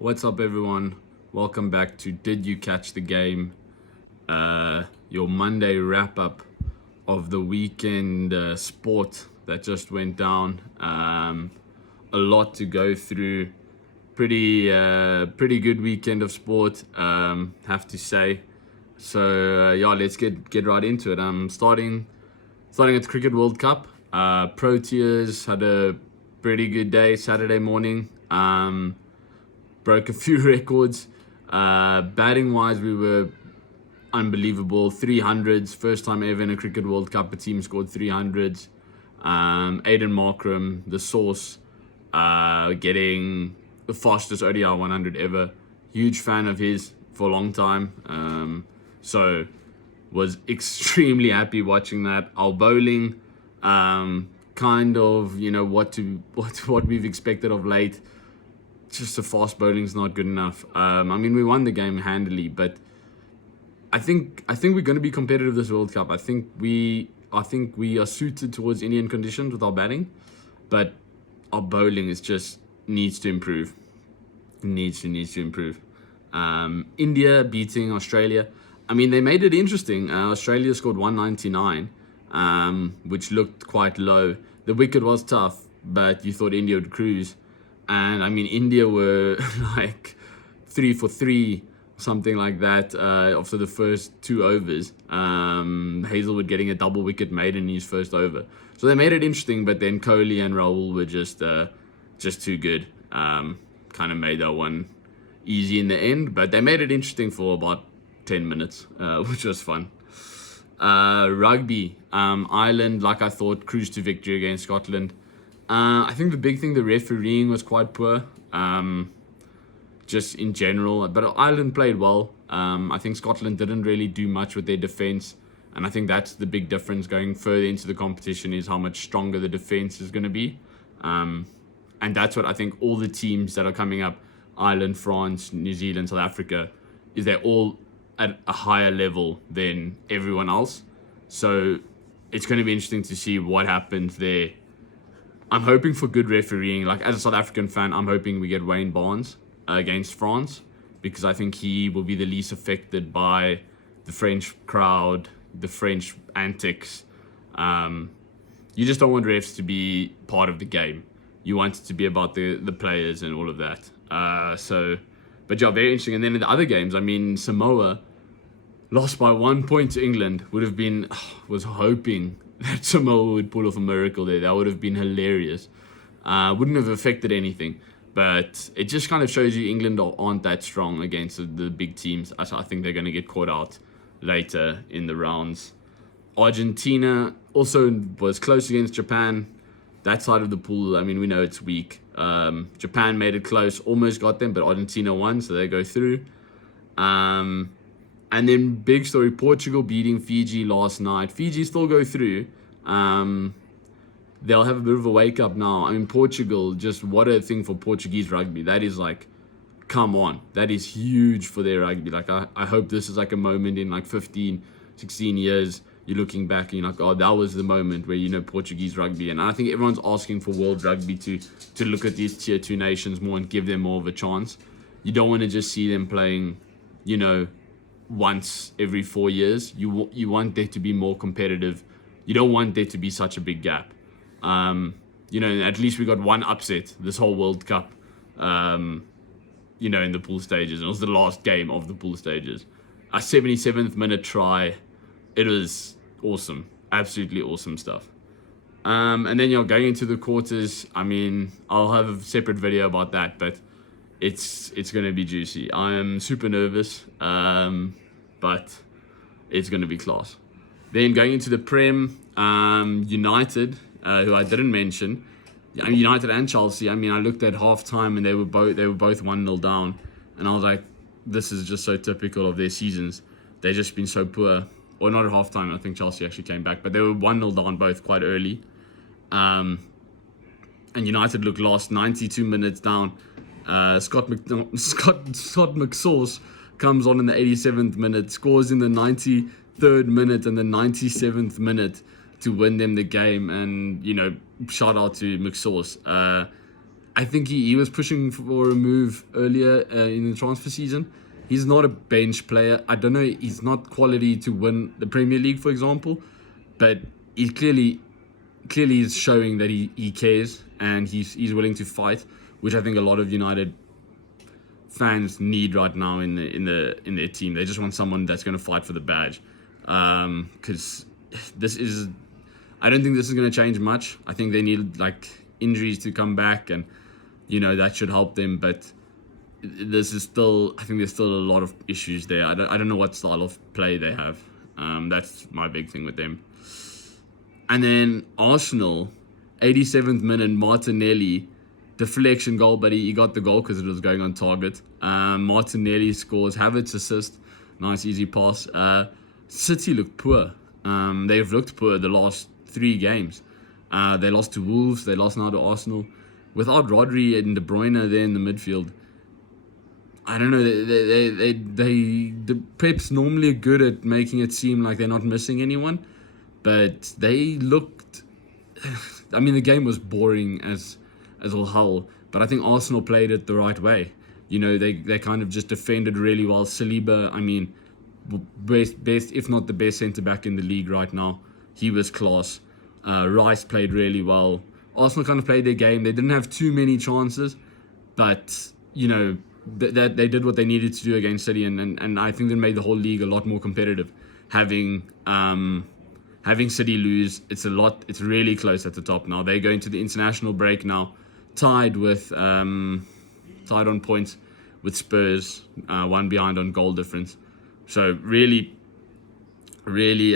What's up, everyone? Welcome back to Did You Catch the Game? Your Monday wrap up of the weekend sport that just went down. A lot to go through. Pretty good weekend of sport, have to say. So yeah, let's get right into it. Starting at the Cricket World Cup. Proteas had a pretty good day Saturday morning. Broke a few records. Batting wise, we were unbelievable. 300s, first time ever in a Cricket World Cup a team scored 300s. Aiden Markram, the source, getting the fastest ODI 100 ever. Huge fan of his for a long time. So was extremely happy watching that. Our bowling, kind of, what we've expected of late. Just the fast bowling's not good enough. We won the game handily, but I think we're going to be competitive this World Cup. I think we are suited towards Indian conditions with our batting, but our bowling needs to improve. Needs to improve. India beating Australia. They made it interesting. Australia scored 199, which looked quite low. The wicket was tough, but you thought India would cruise. And India were like 3 for 3, something like that, after the first 2 overs. Hazelwood getting a double wicket made in his first over. So they made it interesting, but then Kohli and Rahul were just too good. Kind of made that one easy in the end, but they made it interesting for about 10 minutes, which was fun. Rugby, Ireland, like I thought, cruised to victory against Scotland. I think the big thing, the refereeing was quite poor, just in general. But Ireland played well. I think Scotland didn't really do much with their defence. And I think that's the big difference going further into the competition, is how much stronger the defence is going to be. And that's what I think all the teams that are coming up, Ireland, France, New Zealand, South Africa, is they're all at a higher level than everyone else. So it's going to be interesting to see what happens there. I'm hoping for good refereeing. Like, as a South African fan, I'm hoping we get Wayne Barnes against France, because I think he will be the least affected by the French crowd, the French antics. You just don't want refs to be part of the game. You want it to be about the players and all of that. But yeah, very interesting. And then in the other games, Samoa lost by 1 point to England. Was hoping that Samoa would pull off a miracle there. That would have been hilarious. Wouldn't have affected anything. But it just kind of shows you England aren't that strong against the big teams. I think they're going to get caught out later in the rounds. Argentina also was close against Japan. That side of the pool, we know it's weak. Japan made it close, almost got them, but Argentina won, so they go through. And then big story, Portugal beating Fiji last night. Fiji still go through. They'll have a bit of a wake up now. Portugal, just what a thing for Portuguese rugby. That is like, come on. That is huge for their rugby. Like, I hope this is like a moment in like 15, 16 years. You're looking back and you're like, oh, that was the moment where, Portuguese rugby. And I think everyone's asking for world rugby to look at these tier 2 nations more and give them more of a chance. You don't want to just see them playing, once every 4 years. You want there to be more competitive. You don't want there to be such a big gap. At least we got one upset this whole World Cup, in the pool stages. It was the last game of the pool stages. A 77th minute try. It was awesome. Absolutely awesome stuff. And then going into the quarters, I'll have a separate video about that, but it's going to be juicy. I am super nervous, but it's going to be class. Then going into the Prem, United, who I didn't mention, United and Chelsea. I looked at half time and they were both 1-0 down, and I was like, this is just so typical of their seasons. They've just been so poor. Or not at half time. I think Chelsea actually came back, but they were 1-0 down both quite early. And United looked lost, 92 minutes down. Scott McSauce comes on in the 87th minute, scores in the 93rd minute and the 97th minute to win them the game. And, shout out to McSauce. I think he was pushing for a move earlier in the transfer season. He's not a bench player. I don't know. He's not quality to win the Premier League, for example, but he clearly is showing that he cares and he's willing to fight, which I think a lot of United fans need right now in their team. They just want someone that's going to fight for the badge, because this is. I don't think this is going to change much. I think they need like injuries to come back, and that should help them. But this is still. I think there's still a lot of issues there. I don't know what style of play they have. That's my big thing with them. And then Arsenal, 87th minute, Martinelli, deflection goal, but he got the goal because it was going on target. Martinelli scores, Havertz assist, nice easy pass. City looked poor. They've looked poor the last 3 games. They lost to Wolves, they lost now to Arsenal. Without Rodri and De Bruyne there in the midfield, I don't know. The Pep's normally good at making it seem like they're not missing anyone, but they looked. I mean, the game was boring as all hell, but I think Arsenal played it the right way. They kind of just defended really well. Saliba, I mean, best if not the best centre back in the league right now. He was class. Rice played really well. Arsenal kind of played their game. They didn't have too many chances, but that they did what they needed to do against City, and I think they made the whole league a lot more competitive. Having City lose, it's really close at the top now. They're going to the international break now, tied on points with Spurs, one behind on goal difference. So really, really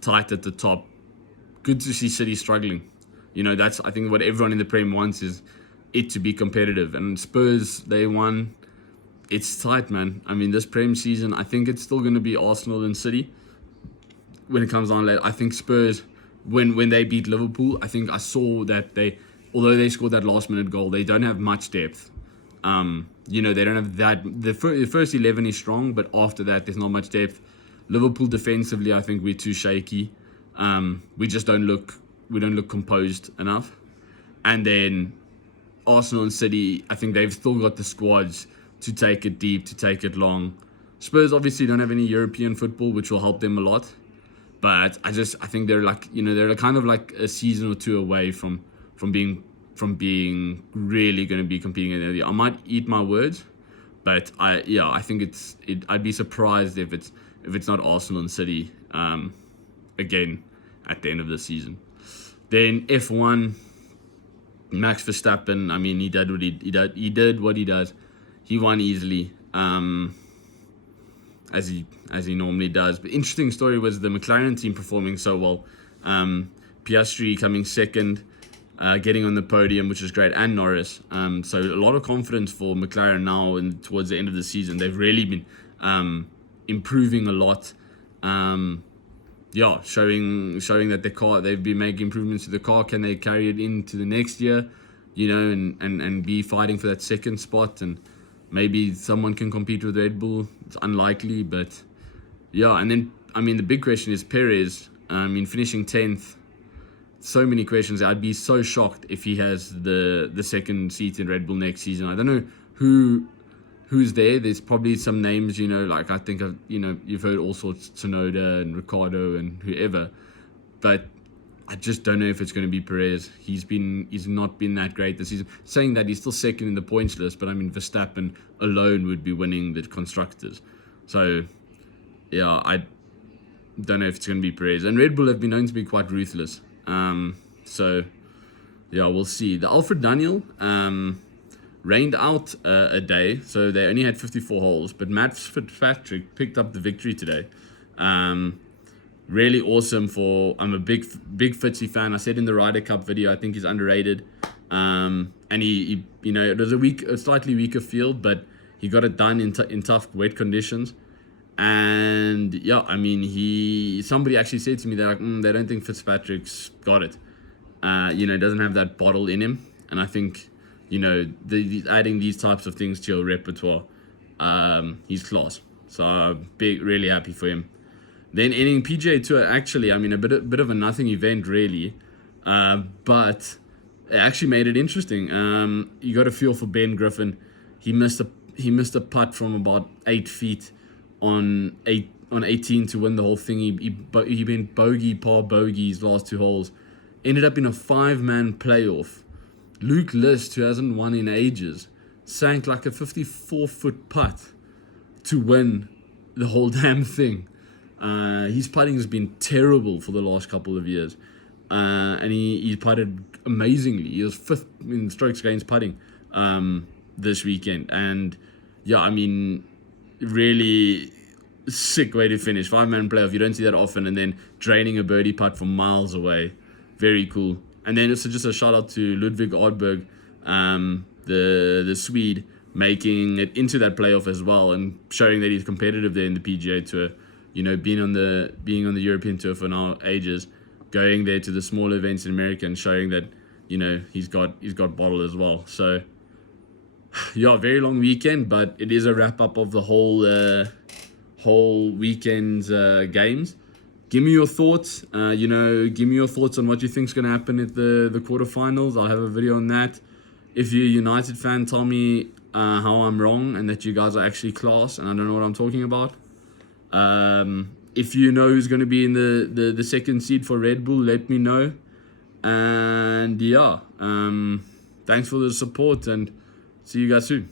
tight at the top. Good to see City struggling. That's I think what everyone in the Prem wants is it to be competitive. And Spurs, they won. It's tight, man. I mean, this Prem season, I think it's still going to be Arsenal and City. When it comes down later, I think Spurs, when they beat Liverpool, I think I saw that although they scored that last minute goal, they don't have much depth. They don't have that. The first 11 is strong, but after that, there's not much depth. Liverpool defensively, I think we're too shaky. We just don't look composed enough. And then Arsenal and City, I think they've still got the squads to take it deep, to take it long. Spurs obviously don't have any European football, which will help them a lot. But I think they're they're kind of like a season or two away from being really going to be competing in the area. I might eat my words, but I think I'd be surprised if it's not Arsenal and City again at the end of the season. Then F1, Max Verstappen. I mean, he did what he does. He won easily. As he normally does. But interesting story was the McLaren team performing so well. Piastri coming second, getting on the podium, which is great, and Norris. So a lot of confidence for McLaren now and towards the end of the season. They've really been improving a lot. Showing that the car, they've been making improvements to the car. Can they carry it into the next year, and be fighting for that second spot? And maybe someone can compete with Red Bull. It's unlikely, but yeah. And then, I mean, the big question is Perez. Finishing 10th. So many questions. I'd be so shocked if he has the second seat in Red Bull next season. I don't know who's there. There's probably some names, like I think you've heard all sorts, Tsunoda and Ricciardo and whoever, but I just don't know if it's going to be Perez. He's not been that great this season. Saying that, he's still second in the points list, but I mean, Verstappen alone would be winning the constructors. So, yeah, I don't know if it's going to be Perez. And Red Bull have been known to be quite ruthless. So, yeah, we'll see. The Alfred Daniel rained out a day, so they only had 54 holes, but Matt Fitzpatrick picked up the victory today. Really awesome I'm a big Fitzy fan. I said in the Ryder Cup video, I think he's underrated. And he it was a slightly weaker field, but he got it done in tough wet conditions. And yeah, I mean, somebody actually said to me, they're like, they don't think Fitzpatrick's got it. Doesn't have that bottle in him. And I think, adding these types of things to your repertoire, he's class. So really happy for him. Then ending PGA Tour, actually, I mean, a bit of a nothing event, really. But it actually made it interesting. You got to feel for Ben Griffin. He missed a putt from about 8 feet on 18 to win the whole thing. He went bogey par bogey last two holes. Ended up in a 5-man playoff. Luke List, who hasn't won in ages, sank like a 54-foot putt to win the whole damn thing. His putting has been terrible for the last couple of years. And he putted amazingly. He was 5th in strokes gained putting this weekend. And yeah, I mean, really sick way to finish. 5-man playoff. You don't see that often. And then draining a birdie putt from miles away. Very cool. And then also just a shout out to Ludwig Ardberg, the Swede, making it into that playoff as well and showing that he's competitive there in the PGA Tour. You know, being on the European Tour for now ages, going there to the smaller events in America and showing that, you know, he's got bottle as well. So yeah, very long weekend, but it is a wrap up of the whole weekend's games. Give me your thoughts. Give me your thoughts on what you think's going to happen at the quarterfinals. I'll have a video on that. If you're a United fan, tell me how I'm wrong and that you guys are actually class and I don't know what I'm talking about. If you know who's going to be in the second seed for Red Bull, let me know. And yeah, thanks for the support and see you guys soon.